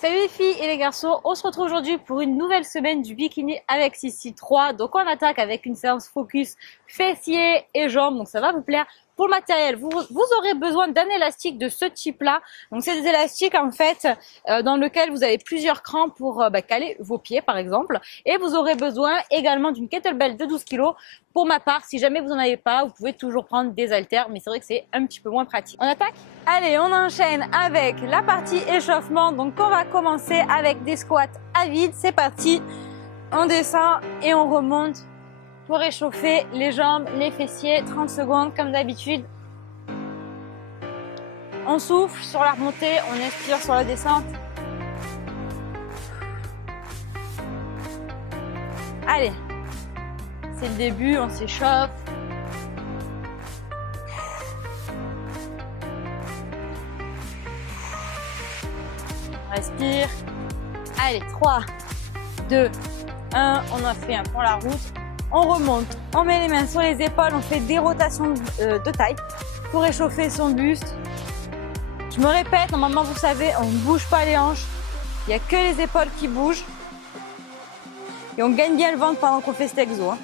Salut les filles et les garçons, on se retrouve aujourd'hui pour une nouvelle semaine du bikini avec Sissi 3. Donc on attaque avec une séance focus fessiers et jambes, donc ça va vous plaire. Pour le matériel, vous aurez besoin d'un élastique de ce type-là. Donc c'est des élastiques en fait dans lequel vous avez plusieurs crans pour caler vos pieds par exemple. Et vous aurez besoin également d'une kettlebell de 12 kg. Pour ma part, si jamais vous n'en avez pas, vous pouvez toujours prendre des haltères, mais c'est vrai que c'est un petit peu moins pratique. On attaque? Allez, on enchaîne avec la partie échauffement. Donc on va commencer avec des squats à vide. C'est parti. On descend et on remonte pour réchauffer les jambes, les fessiers. 30 secondes comme d'habitude. On souffle sur la remontée, on expire sur la descente. Allez, c'est le début, on s'échauffe. On respire. Allez, 3, 2, 1. On a fait un pour la route. On remonte, on met les mains sur les épaules, on fait des rotations de taille pour réchauffer son buste. Je me répète, normalement vous savez, on ne bouge pas les hanches. Il n'y a que les épaules qui bougent. Et on gagne bien le ventre pendant qu'on fait cet exo.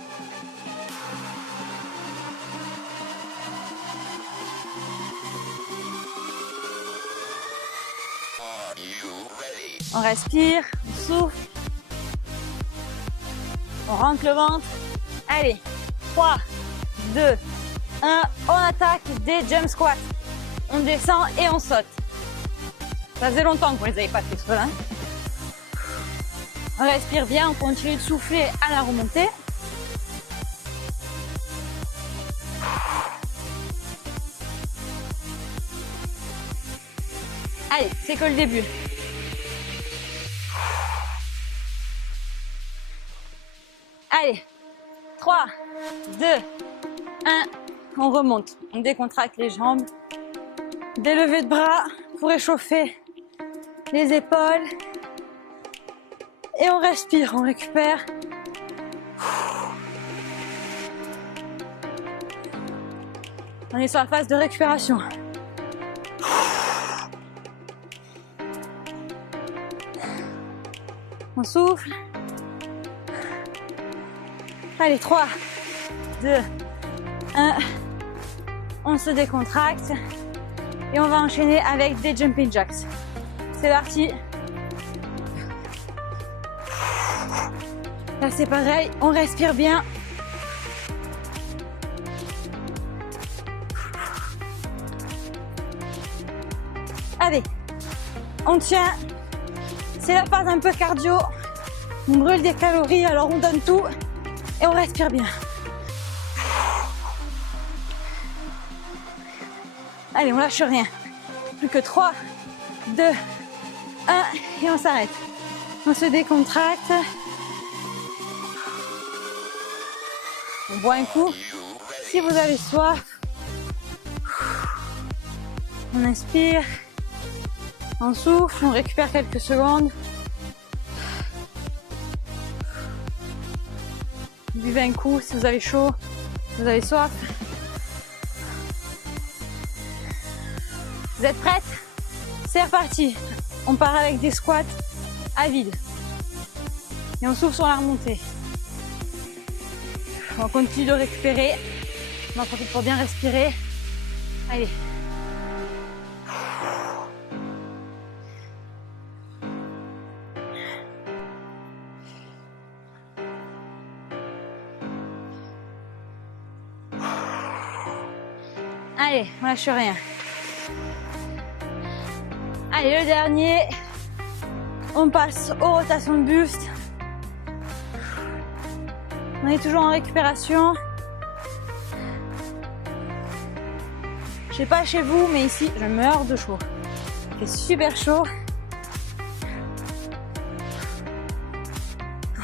On respire, on souffle. On rentre le ventre. Allez, 3, 2, 1. On attaque des jump squats. On descend et on saute. Ça faisait longtemps que vous ne les avez pas fait ceux-là. On respire bien, on continue de souffler à la remontée. Allez, c'est que le début. Allez, 3, 2, 1. On remonte, on décontracte les jambes. Des levées de bras pour réchauffer les épaules. Et on respire, on récupère. On est sur la phase de récupération. On souffle. Allez, 3, 2, 1. On se décontracte. Et on va enchaîner avec des jumping jacks. C'est parti. Là, c'est pareil. On respire bien. Allez, on tient. C'est la phase un peu cardio. On brûle des calories, alors on donne tout. Et on respire bien. Allez, on lâche rien. Plus que 3, 2, 1 et on s'arrête. On se décontracte. On boit un coup. Si vous avez soif, on inspire. On souffle, on récupère quelques secondes. Buvez un coup si vous avez chaud, si vous avez soif. Vous êtes prêtes? C'est reparti. On part avec des squats à vide. Et on souffle sur la remontée. On continue de récupérer. On en profite pour bien respirer. Allez. Allez, on lâche rien. Allez, le dernier. On passe aux rotations de buste. On est toujours en récupération. Je sais pas chez vous, mais ici, je meurs de chaud. Il fait super chaud.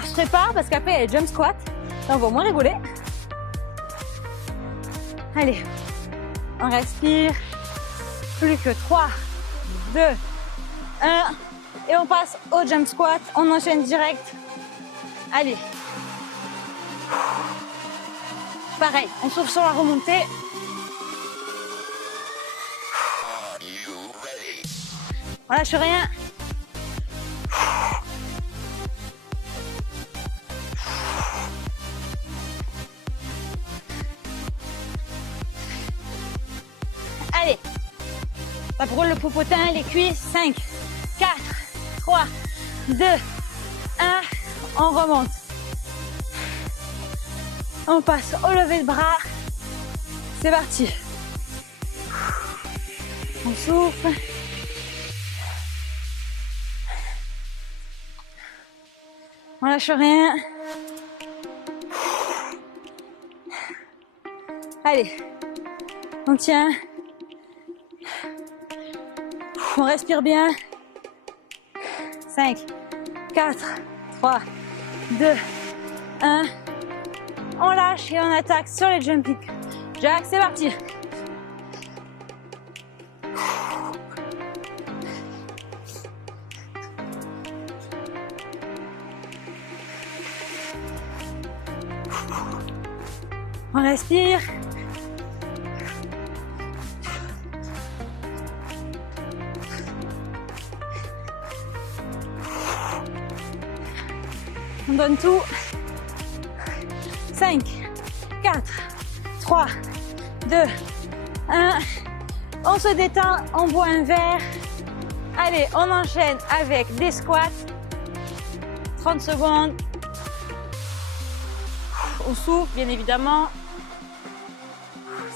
On se prépare parce qu'après, il y a les jump squats. Là, on va au moins rigoler. Allez, on respire. Plus que 3, 2, 1. Et on passe au jump squat. On enchaîne direct. Allez. Pareil, on souffle sur la remontée. On lâche rien. Ça brûle le popotin, les cuisses. 5, 4, 3, 2, 1. On remonte. On passe au lever de bras. C'est parti. On souffle. On lâche rien. Allez, on tient. On respire bien. 5, 4, 3, 2, 1. On lâche et on attaque sur les jumping jacks. C'est parti. On respire. On donne tout. 5, 4, 3, 2, 1. On se détend, on boit un verre. Allez, on enchaîne avec des squats. 30 secondes. On souffle, bien évidemment.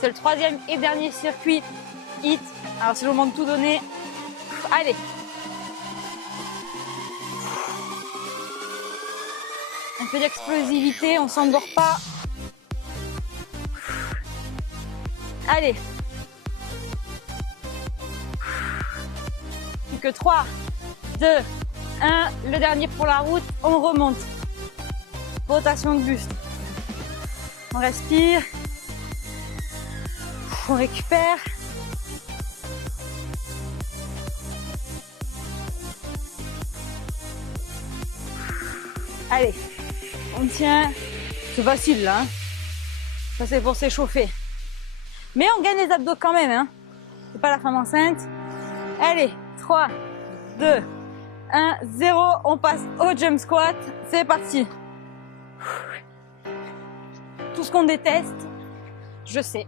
C'est le troisième et dernier circuit HIIT. Alors, c'est le moment de tout donner. Allez. Un peu d'explosivité, on s'endort pas. Allez. Plus que 3, 2, 1. Le dernier pour la route, on remonte. Rotation de buste. On respire. On récupère. Allez, on tient. C'est facile là. Hein. Ça c'est pour s'échauffer. Mais on gagne les abdos quand même. Hein. C'est pas la femme enceinte. Allez, 3, 2, 1, 0. On passe au jump squat. C'est parti. Tout ce qu'on déteste, je sais.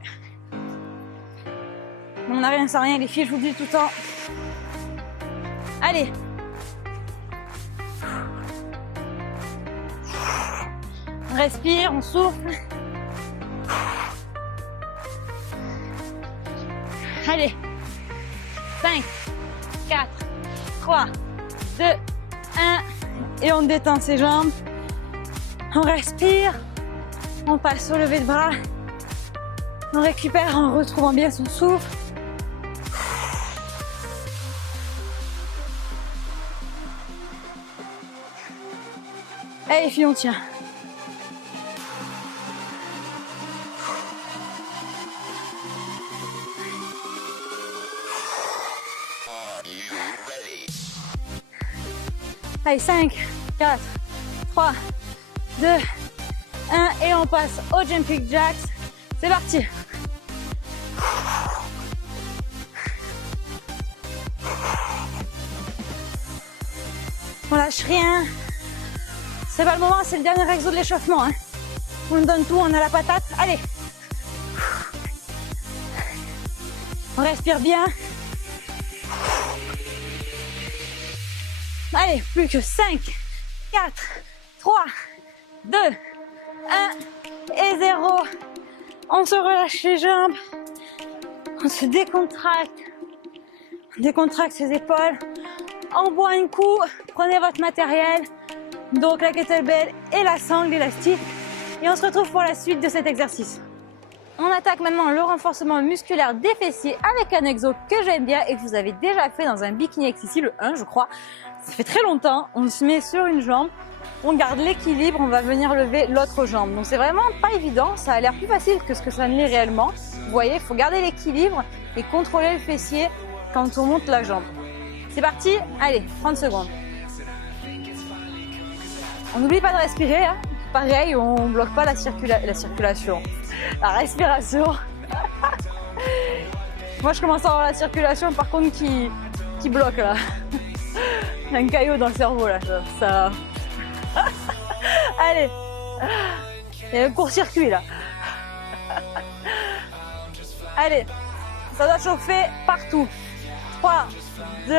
On n'a rien sans rien, les filles, je vous le dis tout le temps. Allez. On respire, on souffle. Allez. 5, 4, 3, 2, 1. Et on détend ses jambes. On respire. On passe au lever de bras. On récupère en retrouvant bien son souffle. Allez, filles, on tient. Allez, 5, 4, 3, 2, 1. Et on passe au jumping jacks. C'est parti. On lâche rien. C'est pas le moment, c'est le dernier exo de l'échauffement. Hein. On donne tout, on a la patate. Allez. On respire bien. Allez, plus que 5, 4, 3, 2, 1 et 0. On se relâche les jambes. On se décontracte. On décontracte ses épaules. On boit un coup. Prenez votre matériel. Donc la kettlebell et la sangle élastique. Et on se retrouve pour la suite de cet exercice. On attaque maintenant le renforcement musculaire des fessiers avec un exo que j'aime bien et que vous avez déjà fait dans un bikini X ici, le 1 je crois. Ça fait très longtemps. On se met sur une jambe. On garde l'équilibre, on va venir lever l'autre jambe. Donc c'est vraiment pas évident, ça a l'air plus facile que ce que ça ne l'est réellement. Vous voyez, il faut garder l'équilibre et contrôler le fessier quand on monte la jambe. C'est parti, allez, 30 secondes. On n'oublie pas de respirer, hein. Pareil, on ne bloque pas la circulation, la respiration. Moi je commence à avoir la circulation par contre qui bloque là. Il y a un caillot dans le cerveau là, ça... Allez, il y a un court-circuit là. Allez, ça doit chauffer partout. 3, 2,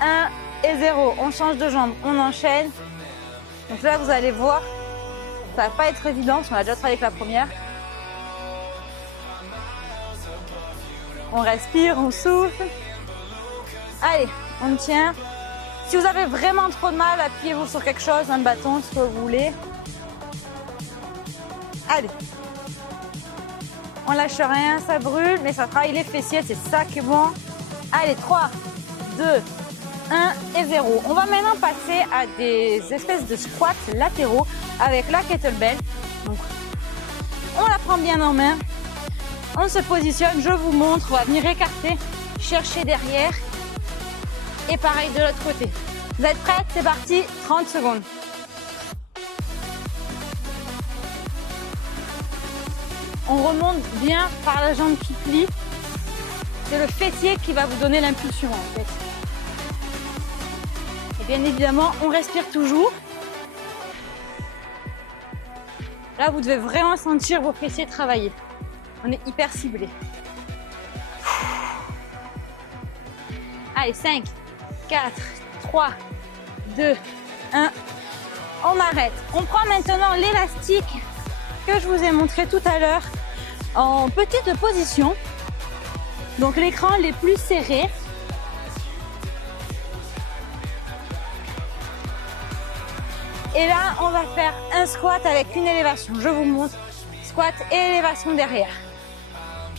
1 et 0. On change de jambe, on enchaîne. Donc là, vous allez voir, ça va pas être évident parce qu'on a déjà travaillé avec la première. On respire, on souffle. Allez, on tient. Si vous avez vraiment trop de mal, appuyez-vous sur quelque chose, un bâton, ce que vous voulez. Allez. On lâche rien, ça brûle, mais ça travaille les fessiers, c'est ça qui est bon. Allez, 3, 2, 1 et 0. On va maintenant passer à des espèces de squats latéraux avec la kettlebell. Donc, on la prend bien en main. On se positionne, je vous montre. On va venir écarter, chercher derrière. Et pareil de l'autre côté. Vous êtes prêts? C'est parti, 30 secondes. On remonte bien par la jambe qui plie. C'est le fessier qui va vous donner l'impulsion en fait. Et bien évidemment, on respire toujours. Là, vous devez vraiment sentir vos fessiers travailler. On est hyper ciblé. Allez, 5, 4, 3, 2, 1. On arrête. On prend maintenant l'élastique que je vous ai montré tout à l'heure en petite position. Donc l'écran les plus serrés. Et là, on va faire un squat avec une élévation. Je vous montre. Squat et élévation derrière.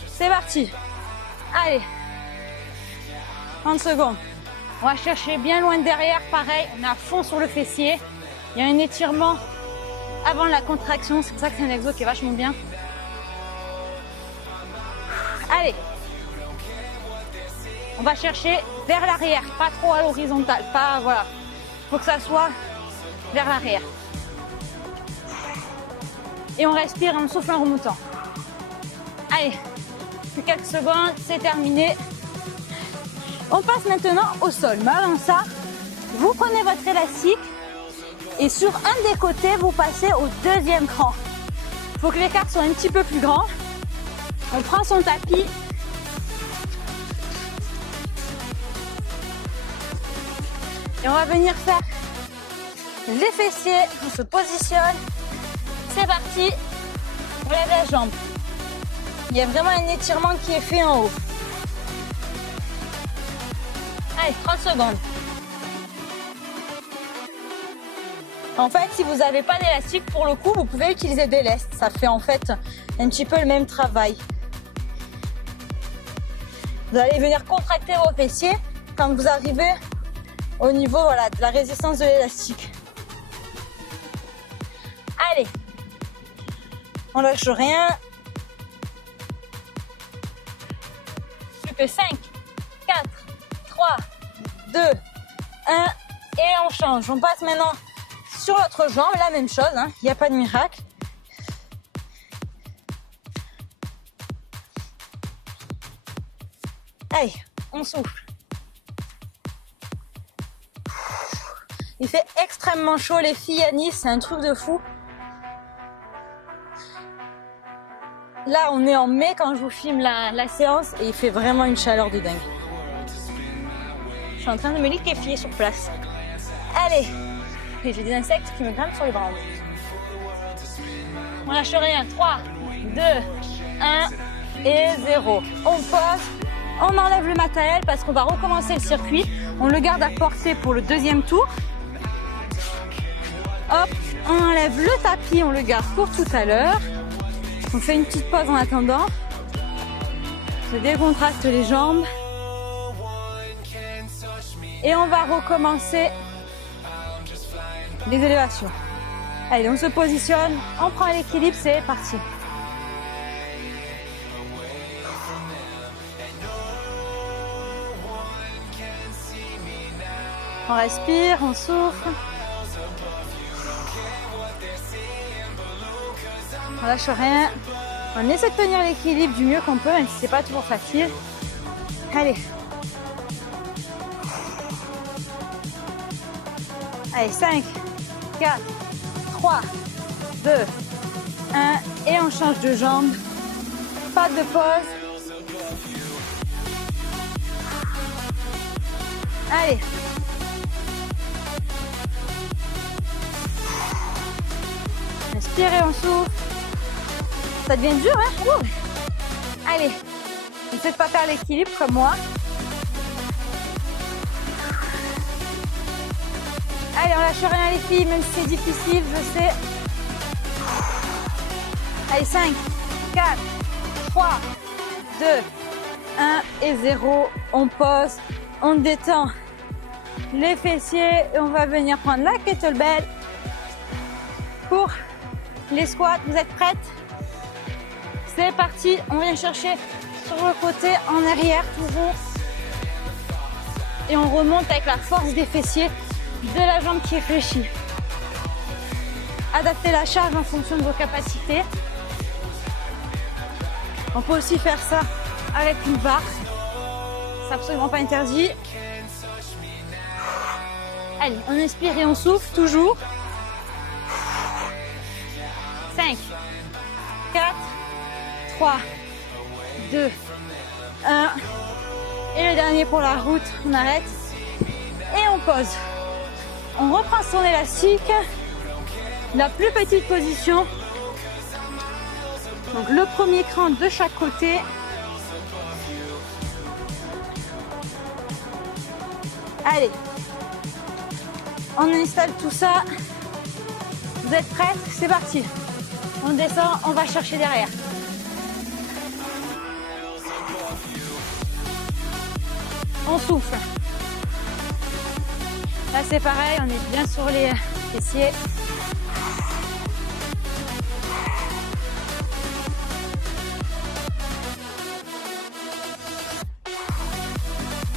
C'est parti. Allez. 30 secondes. On va chercher bien loin derrière. Pareil, on est à fond sur le fessier. Il y a un étirement avant la contraction. C'est pour ça que c'est un exo qui est vachement bien. Allez. On va chercher vers l'arrière. Pas trop à l'horizontale. Pas, voilà. Faut que ça soit vers l'arrière. Et on respire en souffle en remontant. Allez, plus quelques secondes, c'est terminé. On passe maintenant au sol. Mais avant ça, vous prenez votre élastique et sur un des côtés, vous passez au deuxième cran. Il faut que l'écart soit un petit peu plus grand. On prend son tapis. Et on va venir faire les fessiers. On se positionne. C'est parti. On lève la jambe. Il y a vraiment un étirement qui est fait en haut. Allez, 30 secondes. En fait, si vous n'avez pas d'élastique, pour le coup, vous pouvez utiliser des lestes. Ça fait en fait un petit peu le même travail. Vous allez venir contracter vos fessiers quand vous arrivez au niveau voilà, de la résistance de l'élastique. Allez, on lâche rien. Plus que 5, 4, 3, 2, 1 et on change. On passe maintenant sur l'autre jambe, la même chose, hein. Il n'y a pas de miracle. Allez, on souffle. Il fait extrêmement chaud les filles à Nice, c'est un truc de fou. Là, on est en mai quand je vous filme la séance et il fait vraiment une chaleur de dingue. Je suis en train de me liquéfier sur place. Allez, et j'ai des insectes qui me grimpent sur les bras. On lâche rien. 3, 2, 1 et 0. On pose, on enlève le matériel parce qu'on va recommencer le circuit. On le garde à portée pour le deuxième tour. Hop, on enlève le tapis, on le garde pour tout à l'heure. On fait une petite pause en attendant. Je décontracte les jambes. Et on va recommencer les élévations. Allez, on se positionne, on prend l'équilibre, c'est parti. On respire, on souffle. On lâche rien. On essaie de tenir l'équilibre du mieux qu'on peut, même si c'est pas toujours facile. Allez. Allez, 5, 4, 3, 2, 1. Et on change de jambe. Pas de pause. Allez. Inspire et on souffle. Ça devient dur, hein? Ouh. Allez. N'essayez de pas faire l'équilibre comme moi. Allez, on lâche rien les filles, même si c'est difficile, je sais. Allez, 5, 4, 3, 2, 1 et 0. On pose, on détend les fessiers et on va venir prendre la kettlebell pour les squats. Vous êtes prêtes? C'est parti, on vient chercher sur le côté, en arrière toujours. Et on remonte avec la force des fessiers de la jambe qui est fléchie. Adaptez la charge en fonction de vos capacités. On peut aussi faire ça avec une barre. C'est absolument pas interdit. Allez, on inspire et on souffle toujours. 5, 4, 3, 2, 1. Et le dernier pour la route, on arrête et on pose. On reprend son élastique, la plus petite position. Donc le premier cran de chaque côté. Allez, on installe tout ça. Vous êtes prêtes? C'est parti. On descend, on va chercher derrière. On souffle. Là c'est pareil, on est bien sur les fessiers.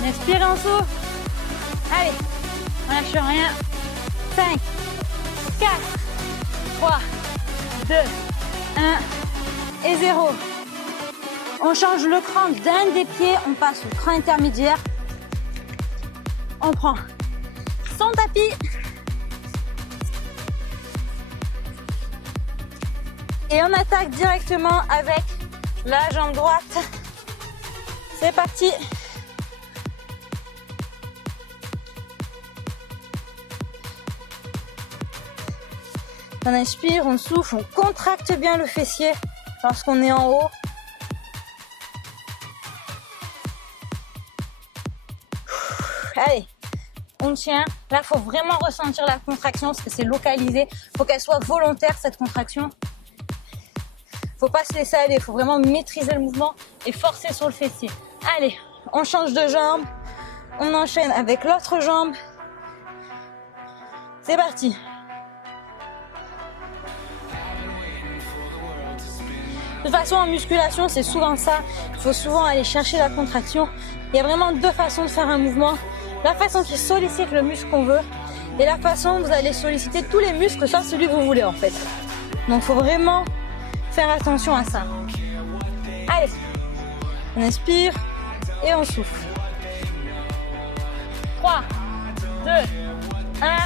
On inspire et on souffle. Allez, on lâche rien. 5, 4, 3, 2, 1 et 0. On change le cran d'un des pieds, on passe au cran intermédiaire. On prend son tapis. Et on attaque directement avec la jambe droite. C'est parti. On inspire, on souffle, on contracte bien le fessier lorsqu'on est en haut. Allez, on tient. Là, il faut vraiment ressentir la contraction parce que c'est localisé. Il faut qu'elle soit volontaire, cette contraction. Il ne faut pas se laisser aller. Il faut vraiment maîtriser le mouvement et forcer sur le fessier. Allez, on change de jambe. On enchaîne avec l'autre jambe. C'est parti. De toute façon, en musculation, c'est souvent ça. Il faut souvent aller chercher la contraction. Il y a vraiment deux façons de faire un mouvement. La façon qui sollicite le muscle qu'on veut et la façon dont vous allez solliciter tous les muscles sauf celui que vous voulez en fait. Donc, il faut vraiment faire attention à ça. Allez, on inspire et on souffle. 3, 2, 1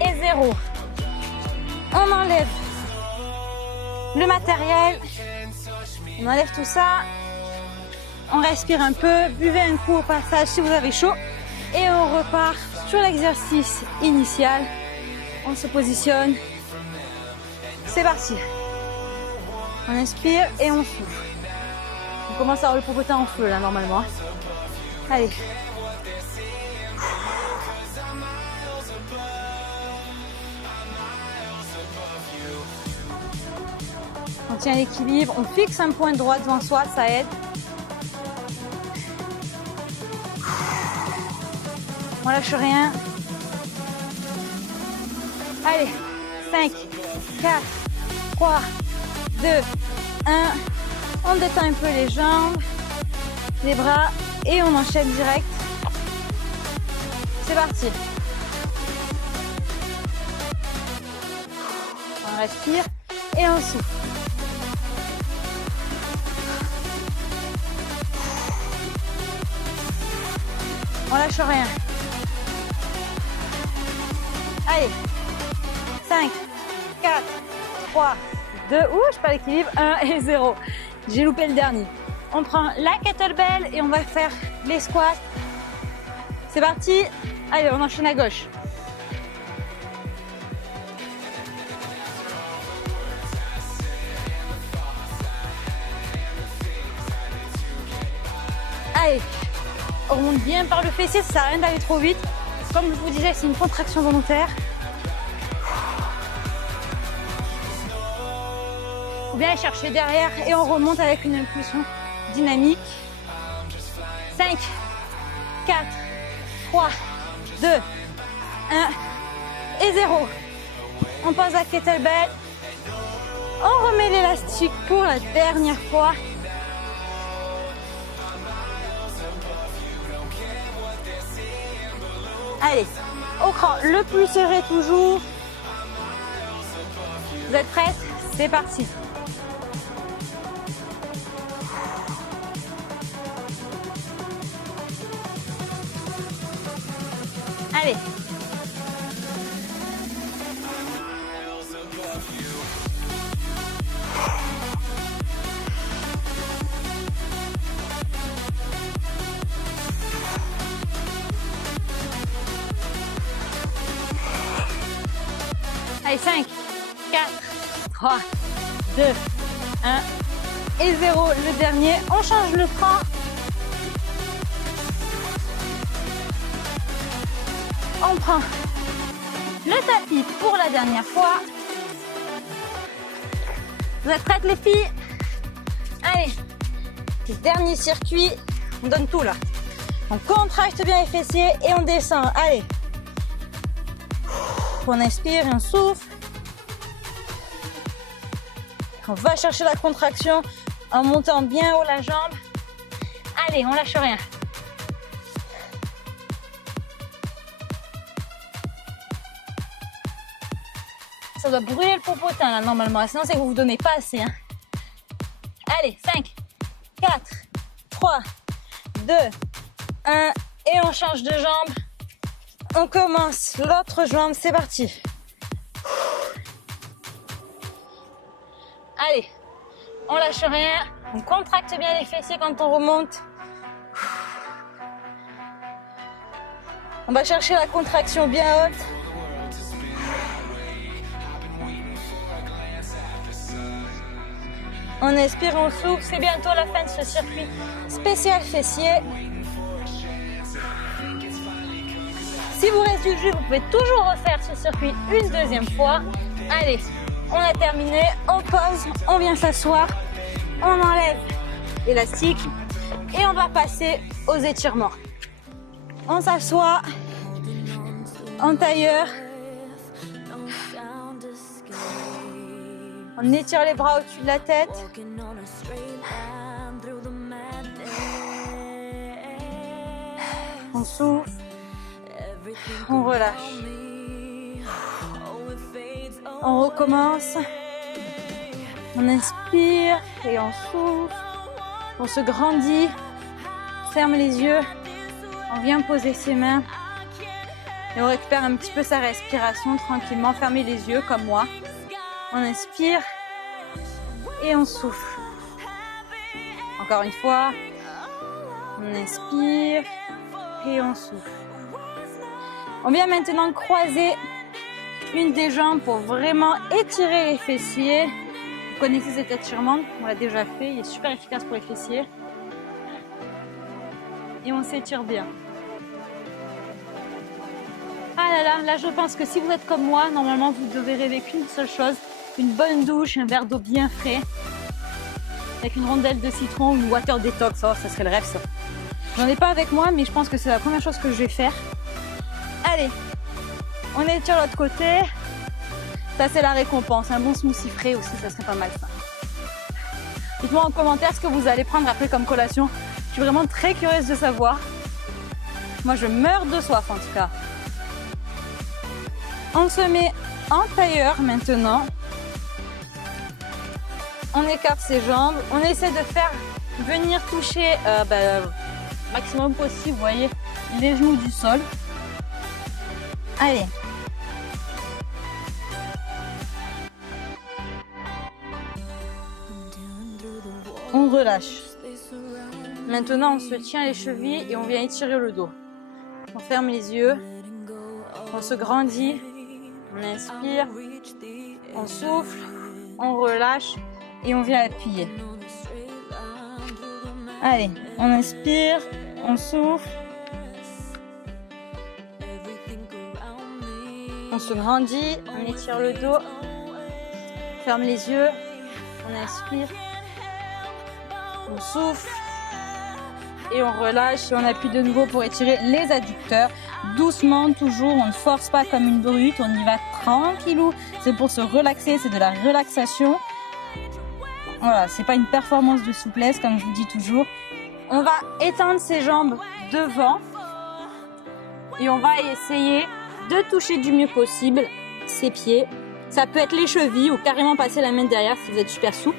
et 0. On enlève le matériel. On enlève tout ça. On respire un peu. Buvez un coup au passage si vous avez chaud. Et on repart sur l'exercice initial. On se positionne. C'est parti. On inspire et on souffle. On commence à avoir le popotin en feu là normalement. Allez. On tient l'équilibre, on fixe un point droit devant soi, ça aide. On lâche rien. Allez, 5, 4, 3, 2, 1. On détend un peu les jambes, les bras et on enchaîne direct. C'est parti. On respire et on souffle. On lâche rien. Allez. 5, 4, 3, 2. Ouh, je perds l'équilibre. 1 et 0. J'ai loupé le dernier. On prend la kettlebell et on va faire les squats. C'est parti. Allez, on enchaîne à gauche. Allez, on remonte bien par le fessier, ça sert à rien d'aller trop vite. Comme je vous disais, c'est une contraction volontaire. Faut bien aller chercher derrière et on remonte avec une impulsion dynamique. 5, 4, 3, 2, 1 et 0. On pose la kettlebell. On remet l'élastique pour la dernière fois. Allez, au cran le plus serré toujours. Vous êtes prêts? C'est parti. Allez. Allez, 5, 4, 3, 2, 1 et 0. Le dernier, on change le cran. On prend le tapis pour la dernière fois. Vous êtes prêtes les filles? Allez, dernier circuit, on donne tout là. On contracte bien les fessiers et on descend. Allez. On inspire et on souffle. On va chercher la contraction en montant bien haut la jambe. Allez, on lâche rien. Ça doit brûler le popotin là normalement, sinon c'est que vous vous donnez pas assez. Hein. Allez, 5, 4, 3, 2, 1 et on change de jambe. On commence l'autre jambe, c'est parti. Allez, on lâche rien, on contracte bien les fessiers quand on remonte. On va chercher la contraction bien haute. On expire, on souffle, c'est bientôt la fin de ce circuit spécial fessier. Si vous restez du jus, vous pouvez toujours refaire ce circuit une deuxième fois. Allez, on a terminé, on pose, on vient s'asseoir, on enlève l'élastique et on va passer aux étirements. On s'assoit en tailleur. On étire les bras au-dessus de la tête. On souffle. On relâche. On recommence. On inspire et on souffle. On se grandit. Ferme les yeux. On vient poser ses mains. Et on récupère un petit peu sa respiration tranquillement. Fermez les yeux comme moi. On inspire et on souffle. Encore une fois. On inspire et on souffle. On vient maintenant croiser une des jambes pour vraiment étirer les fessiers. Vous connaissez cet étirement, on l'a déjà fait, il est super efficace pour les fessiers. Et on s'étire bien. Ah là là, là je pense que si vous êtes comme moi, normalement vous devez rêver qu'une seule chose, une bonne douche, un verre d'eau bien frais, avec une rondelle de citron ou une water detox, oh, ça serait le rêve ça. J'en ai pas avec moi, mais je pense que c'est la première chose que je vais faire. Allez, on étire l'autre côté. Ça, c'est la récompense. Un bon smoothie frais aussi, ça serait pas mal ça. Dites-moi en commentaire ce que vous allez prendre après comme collation. Je suis vraiment très curieuse de savoir. Moi, je meurs de soif en tout cas. On se met en tailleur maintenant. On écarte ses jambes. On essaie de faire venir toucher maximum possible, vous voyez, les genoux du sol. Allez. On relâche. Maintenant, on se tient les chevilles et on vient étirer le dos. On ferme les yeux. On se grandit. On inspire. On souffle. On relâche. Et on vient appuyer. Allez, on inspire. On souffle. On se grandit. On étire le dos. On ferme les yeux. On inspire. On souffle. Et on relâche et on appuie de nouveau pour étirer les adducteurs. Doucement, toujours, on ne force pas comme une brute, on y va tranquillou. C'est pour se relaxer, c'est de la relaxation. Voilà, c'est pas une performance de souplesse comme je vous dis toujours. On va étendre ses jambes devant et on va essayer de toucher du mieux possible ses pieds. Ça peut être les chevilles ou carrément passer la main derrière si vous êtes super souple.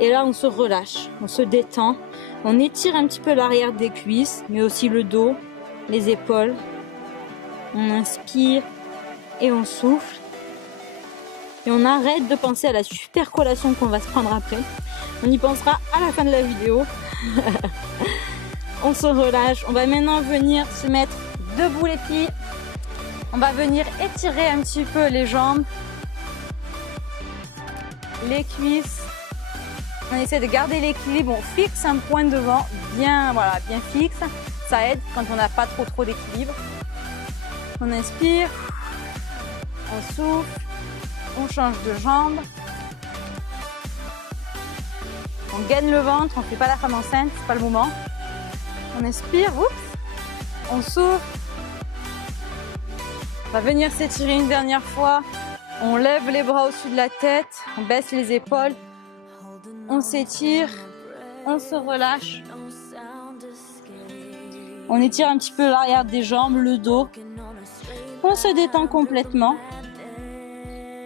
Et là, on se relâche, on se détend. On étire un petit peu l'arrière des cuisses, mais aussi le dos, les épaules. On inspire et on souffle. Et on arrête de penser à la super collation qu'on va se prendre après. On y pensera à la fin de la vidéo. On se relâche. On va maintenant venir se mettre debout les filles. On va venir étirer un petit peu les jambes, les cuisses. On essaie de garder l'équilibre, on fixe un point devant, bien fixe. Ça aide quand on n'a pas trop d'équilibre. On inspire, on souffle, on change de jambe. On gaine le ventre, on ne fait pas la femme enceinte, c'est pas le moment. On inspire, oups, on souffle. On va venir s'étirer une dernière fois. On lève les bras au-dessus de la tête, on baisse les épaules. On s'étire, on se relâche. On étire un petit peu l'arrière des jambes, le dos. On se détend complètement.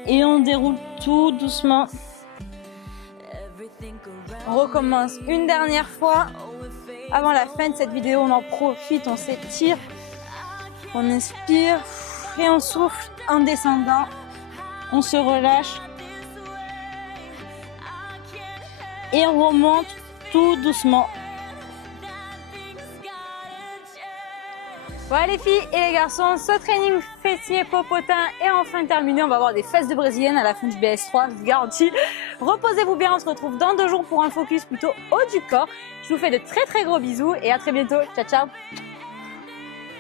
Et on déroule tout doucement. On recommence une dernière fois. Avant la fin de cette vidéo, on en profite, on s'étire. On inspire et on souffle en descendant. On se relâche. Et on remonte tout doucement. Voilà les filles et les garçons, ce training fessier popotin est enfin terminé. On va avoir des fesses de brésilienne à la fin du BS3, je vous garantis. Reposez-vous bien, on se retrouve dans 2 jours pour un focus plutôt haut du corps. Je vous fais de très gros bisous et à très bientôt. Ciao ciao.